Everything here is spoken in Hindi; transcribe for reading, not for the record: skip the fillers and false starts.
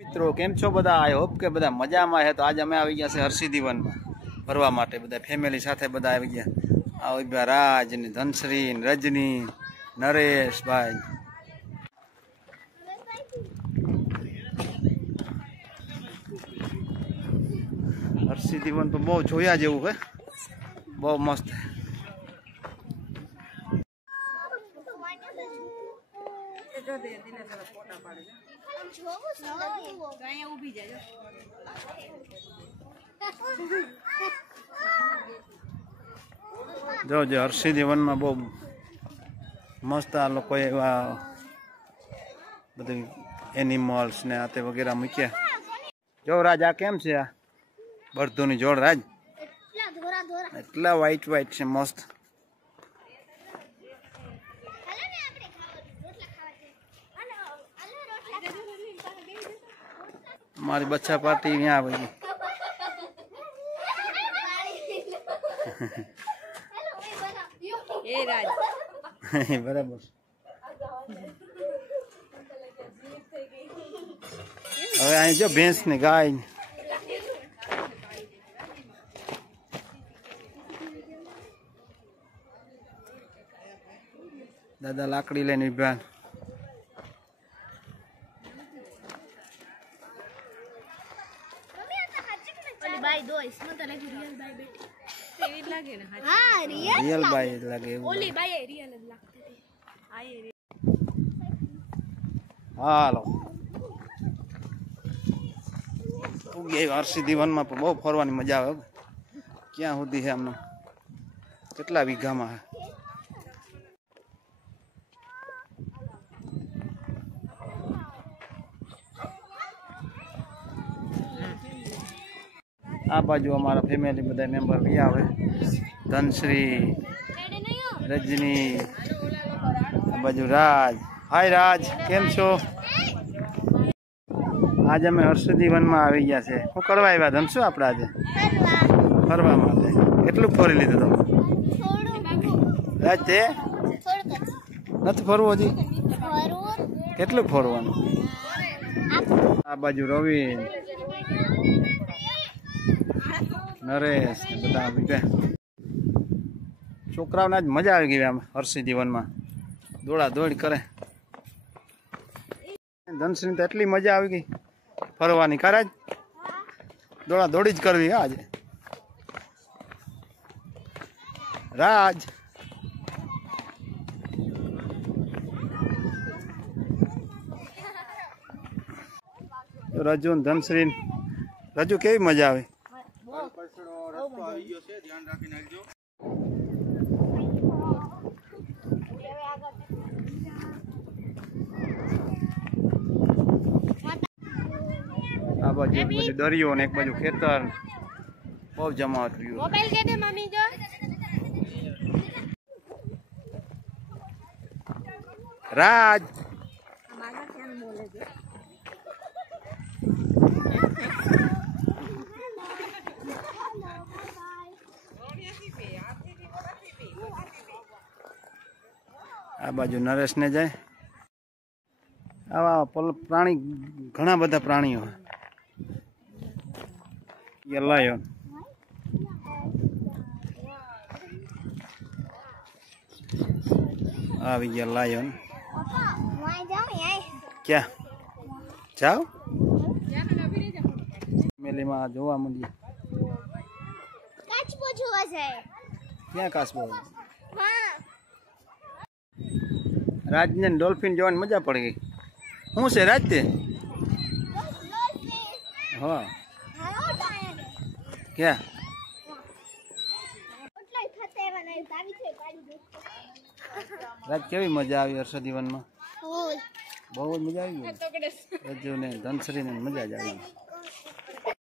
મિત્રો કેમ છો બધા? આઈ હોપ કે બધા મજામાં છે। તો આજે અમે આવી ગયા છે હરસિદ્ધિ વનમાં ફરવા માટે, બધા ફેમિલી સાથે બધા આવી ગયા। આવી ગયા રાજ ને ધનશ્રી ને રજની નરેશ ભાઈ। હરસિદ્ધિ વન તો બહુ જોયા જેવું છે, બહુ મસ્ત। जो जो हरसिद्धी वन में बहुत मस्त आ लोग बधु एनिमल्स ने आते वगैरह मूक्या। जो राज आ केम छे? आ बर्धोनी जोड़ राज एटला व्हाइट व्हाइट छे, मस्त। हमारी बच्चा पार्टी यहाँ आ गई। बराबर। હવે અહીં જો ભેંસ ને ગાય દાદા લાકડી લઈને ઉભા। बाय दो इसमें तो लगे रियल बाय बेटे तेरी लगे ना। हां रियल बाय लगे ओली बाय रियल लगते थे आए। हालो उगे हरसिद्धी वन में बहुत फरवानी मजा आवे। क्या होती है हमने કેટલા વીઘામાં है? आ बाजू हमारा फैमिली बधा मेम्बर भी आवे। धनश्री रजनी आ बाजू राज। हाय राज केम छो? आज अमे हरसिद्धी वन में आई गया छे। શું કરવા આવ્યા ધનસુ આપણે આજે? ફરવા માટે। કેટલું ફરી લીધું તમે? રાજ તે નથી ફરવું હજી? કેટલું ફરવાનું? આ બાજુ રવિ नरेश बता छोकरा ने आज मजा आ गई आम हरसिद्धी वन में दौड़ा दौड़ करे। धनश्री तो एटली मजा आ गई फरवानी करे, दौड़ा दौड़ी ज करवी आज। राज रजू धनश्री रजू केवी मजा आई? आ बाजू एक बाजू दरियो ने एक बाजू खेतर, बहुत जमावट हुई। मोबाइल के दे मम्मी जो राज हमारा क्या बोले जो आ बाजू नरेश ने जाए। आवा प्राणी घना बधा प्राणीओ। ये लायन આવી ગયા લાયન। क्या जाओ मेले में જોવા માંડી। કાચબો જોવા જાય। क्या कासबो? राज ने डॉल्फिन જોવાની મજા પડી ગઈ। શું છે રાજ તે? हाँ क्या राज केवी मजा आई हरसिद्धी वन में? बहुत मजा आई। रजू ने धनश्री ने मजा ज आई।